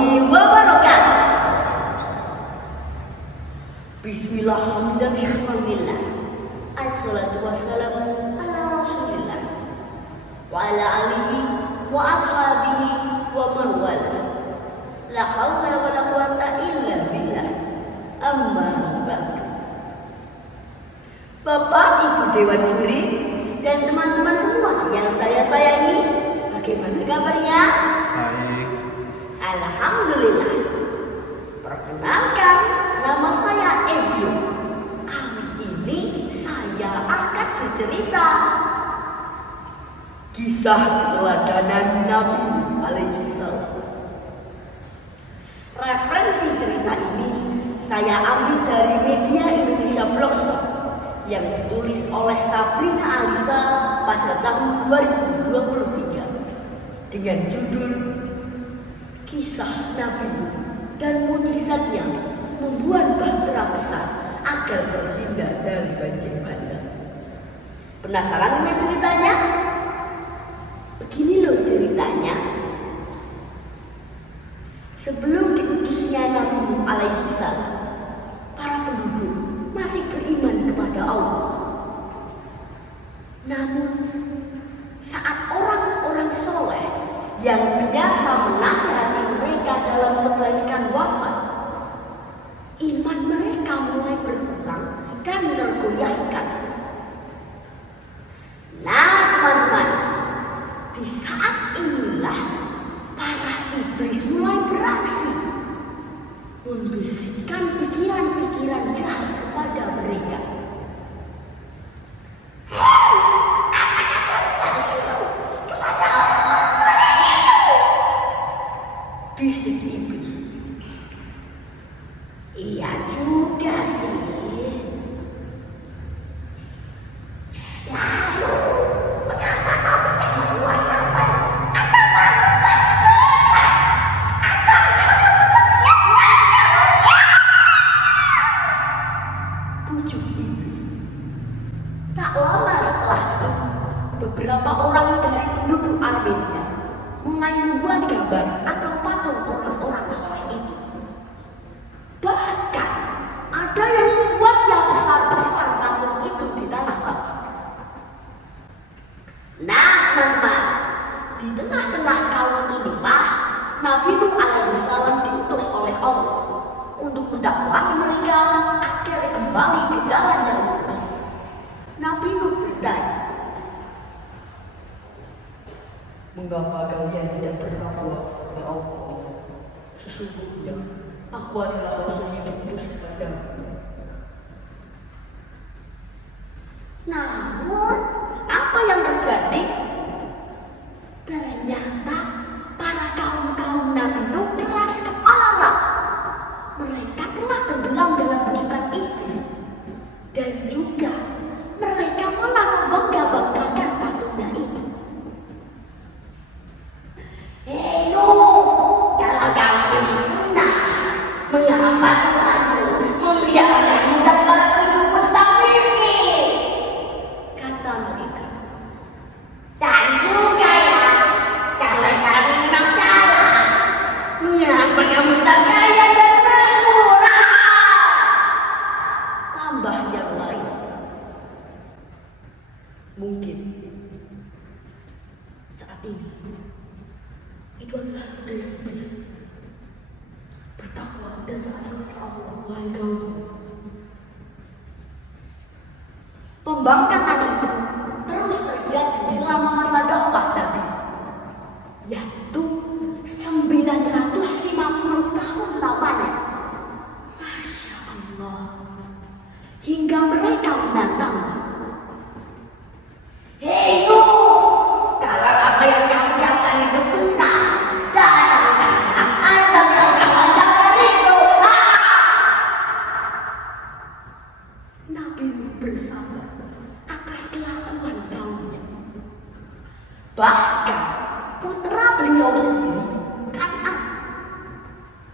warahmatullahi wabarakatuh. Bismillah dan syukurillah. Assalatu wassalamu ala rasulillah wa ala alihi wa ashabihi wa man wala. La haula wa la quwata illa billah. Amma ba'du. Bapak, Ibu Dewan Juri dan teman-teman semua yang saya sayangi, bagaimana kabarnya? Baik. Alhamdulillah. Perkenalkan, nama saya Ezio. Kali ini saya akan bercerita kisah keteladanan Nabi alaihi salam. Referensi cerita ini saya ambil dari media Indonesia Blogspot yang ditulis oleh Sabrina Alisa pada tahun 2023 dengan judul Kisah Nabi Nuh dan Mukjizatnya Membuat Bahtera Besar Agar Terhindar dari Banjir Bandang. Penasaran dengan ceritanya? Begini loh ceritanya. Sebelum diutusnya Nabi Nuh alaihi salam, para penduduk masih beriman kepada Allah. Namun saat orang-orang soleh yang biasa menasihati mereka dalam kebaikan wafat, iman mereka mulai berkurang dan tergoyahkan. Nah teman-teman, di saat inilah para iblis mulai beraksi, membisikkan pikiran-pikiran jahat kepada mereka. Bisik iblis. Iya juga sih. Lalu, mengapa kau tidak membuat sampai atau pujuk iblis. Tak lama setelah itu, beberapa orang dari penduduk Armenia mulai membuat gambar atau patung orang-orang soleh itu. Bahkan ada yang membuatnya besar-besar patung itu di tanah lapang. Nah teman-teman, di tengah-tengah kaum inilah Nabi Nuh alaihissalam diutus oleh Allah untuk mendakwahi mereka agar kembali ke jalan yang lurus. Nabi Nuh bertanya, mengapa kalian tidak bertakwa kepada Allah? Sesungguhnya aku adalah Rasul yang diutus kepadamu. Namun, apa yang terjadi? Ternyata para kaum Nabi Nuh keras kepala. Mereka telah tenggelam dalam bujukan iblis, dan juga mereka malah membangga-banggakan patungnya itu. Hei Nuh, kalau kamu benar, mengapa Tuhanmu membiarkanmu dan para pendudukmu tetap miskin? Kata mereka. Dan juga ya, kalau kamu memang salah, mengapa kamu tak kaya dan murah? Tambah yang lain. Mungkin saat ini itu adalah budaya iblis. Bertakwa dan taat kepada Allah, wahai kaum. Pembangkangan itu terus terjadi selama masa dakwah Nabi, yaitu 950 tahun lamanya. Masya Allah. Hingga mereka menantang, hei Nuh, kalau apa yang kamu katakan itu benar, datangkan azab yang kamu ajarkan itu. Nabi Nuh bersabar atas kelakuan kaumnya. Bahkan putra beliau sendiri, Kan'an,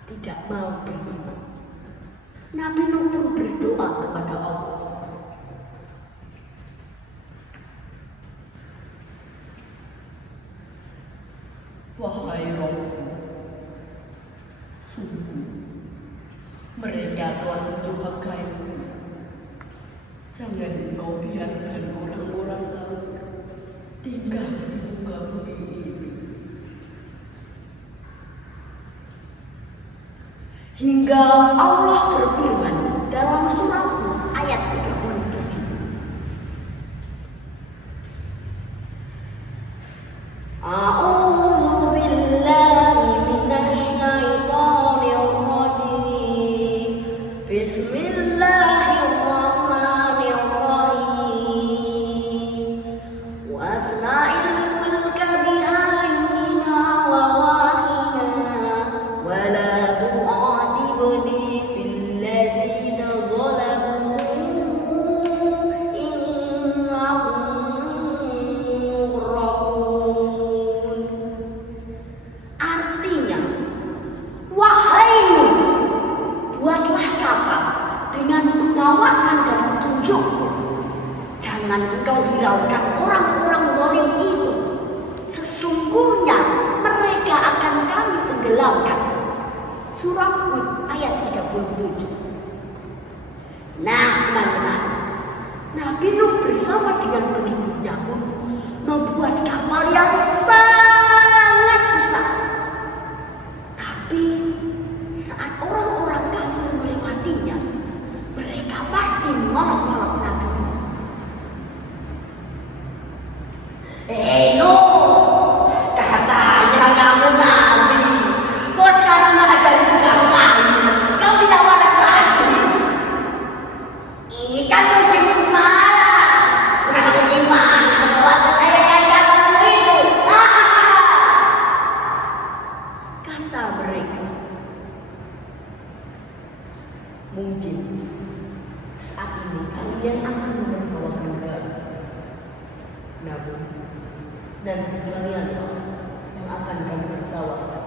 tidak mau beriman. Nabi Nuh pun berdoa kepada Allah. Wahai Rabbku, Sungguh, mereka telah mendurhakaimu. Jangan engkau biarkan orang-orang kafir tinggal di muka bumi ini. Hingga Allah berfirman dalam surat Hud ayat 37. A'udzu billahi minasy syaithanir rajim. Bismillahirrahmanirrahim. Wasna'il fulka bi'ayunina wa wahina wa la tu'adibni fil ladzina zalamu innahum mughraqun. Artinya, wahai Nuh, buatlah kapal dengan pengawasan dan petunjukku. Jangan engkau hiraukan orang-orang zalim itu. Sesungguhnya mereka akan kami tenggelamkan. Surah Hud ayat 37. Nah, teman-teman, Nabi Nuh bersama dengan pengikutnya pun membuat kapal yang sangat besar. Tapi saat orang-orang kafir melewatinya, mereka pasti menolak-nolak Nabi Nuh. Nuh, katanya kamu Nabi, kok sekarang malah jadi tukang kayu? Kau tidak waras lagi. Ini kan musim kemarau. Lalu gimana kalau aku airkan kamu itu? Kata mereka. Mungkin saat ini kalian akan menertawakan kami. Namun nanti kalian yang akan kami tertawakan.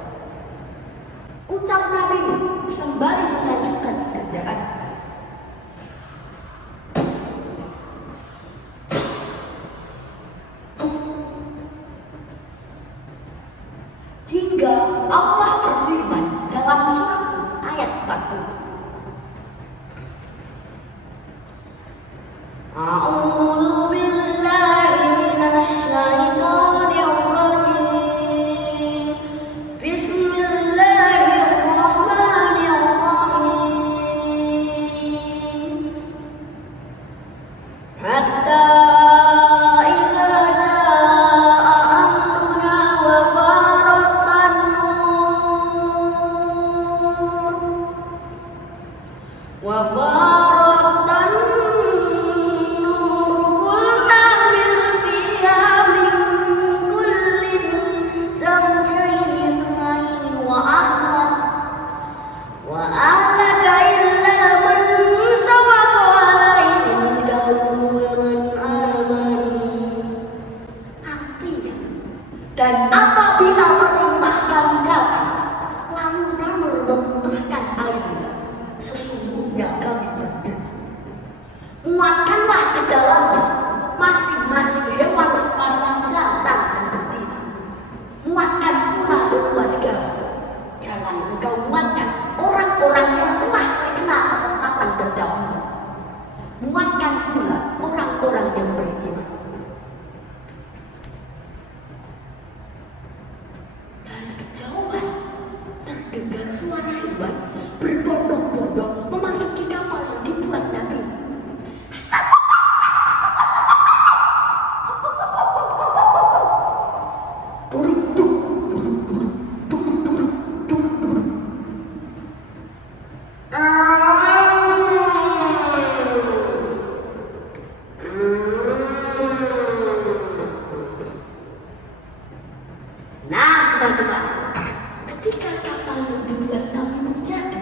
Ucap Nabi Nuh sembari melanjutkan pekerjaan. Hingga Allah berfirman dalam surat Hud ayat 40. A'udzu billahi minasy syaithanir rajim. Bismillahirrahmanirrahim. Hatta idza jaa amruna wa farattan nur wa farattan dan apabila perintah kami datang, lalu kami memutuskan airnya, sesungguhnya kami berfirman, muatkanlah ke dalamnya masing-masing hewan sepasang jantan dan betina. Muatkan pula keluarga. Jangan engkau muatkan orang-orang yang telah terkena ketetapan terdahulu. Muatkan pula orang-orang yang beriman. Dari kejauhan terdengar suara hewan berbondong-bondong memasuki kapal yang dibuat Nabi. Nah, teman-teman, ketika kapal yang dibuat Nabi menjadi,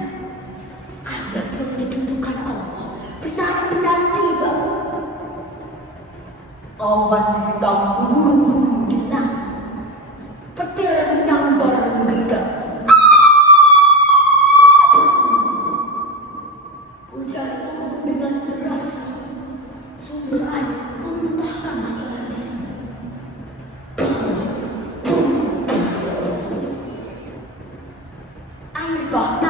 azab yang ditentukan Allah benar-benar tiba. Awan hitam menggulung-gulung di langit, petir menyambar menggelegar. Hujan turun dengan deras, sumber air memuntahkan segala isi. Air bah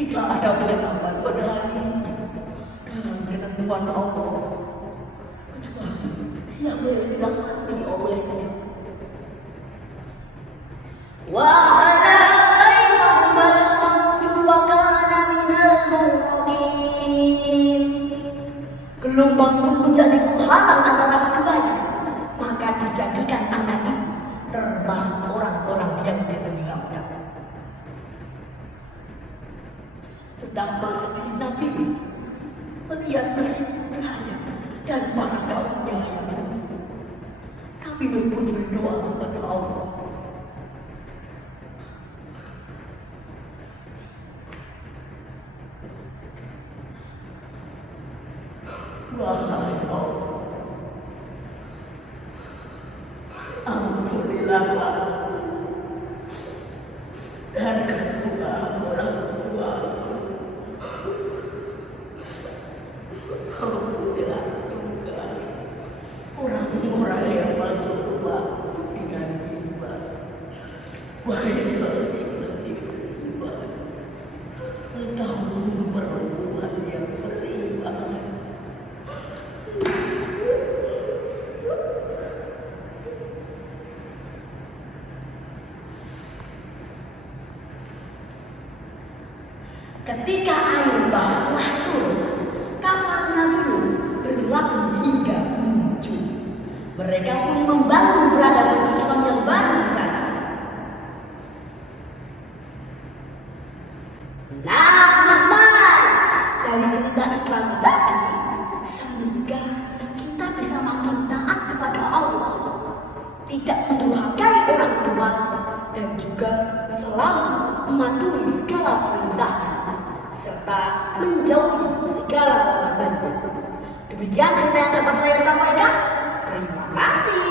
Tidak ada penerapan pada hari ini dalam ketentuan Allah kecuali siapa yang dirahmati olehnya. وَحَلَا بَيْنَهُمَا الْمَوْجُ وَكَانَ مِنَ الْمُغْرَقِينَ. Gelombang pun menjadi penghalang antara keduanya, maka dijadikan anak itu termasuk orang-orang yang ditenggelamkan. Betapa sedih Nabi melihat persidangannya dan para kaumnya yang tersebut. Nabi Nuh pun berdoa kepada Allah. Wahai Allah, ampunilah aku dan kedua orang tuaku. Ampunilah juga orang-orang yang masuk rumahku dengan iman. Baik laki-laki beriman ataupun perempuan yang beriman. Ketika air bah telah surut, kapal Nabi Nuh berlabuh hingga Gunung Jud. Mereka pun membangun peradaban Islam yang baru di sana. Nah, teman-teman, dari cerita Islam tadi, semoga kita bisa makin taat kepada Allah, tidak mendurhakai orang tua, dan juga selalu mematuhi segala perintahnya, serta menjauhi segala larangannya. Demikian cerita yang dapat saya sampaikan. Terima kasih.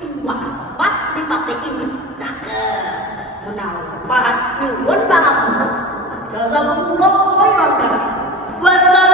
Iwak sepat dipake ini cakep. Menawan pahat nyuwun pangapunten. Jazakumullah khairan kasih. Wassalam.